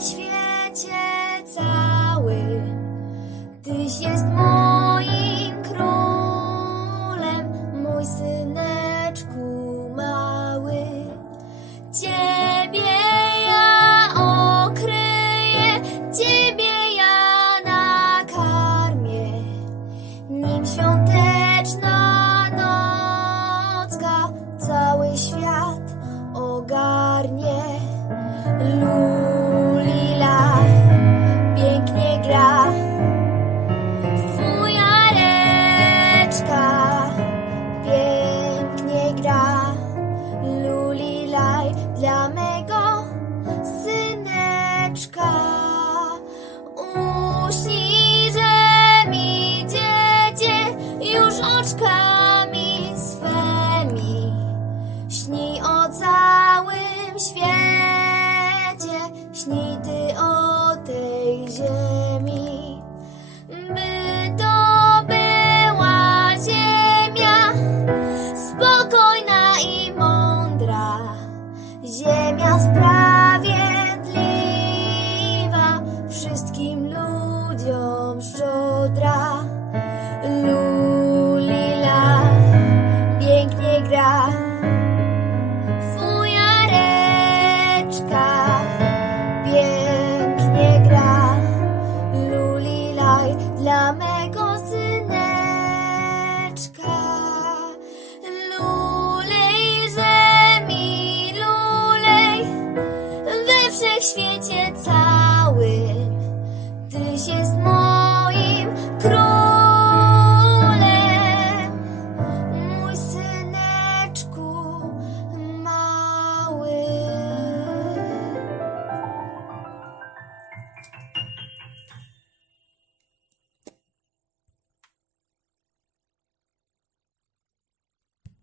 świecie cały, Tyś jest moim królem, mój syneczku mały. Ciebie ja okryję, Ciebie ja nakarmię, nim świąteczna nocka cały świat ogarnie. Ziemia sprawiedliwa, wszystkim ludziom szczodra. wind. Ты же знаешь.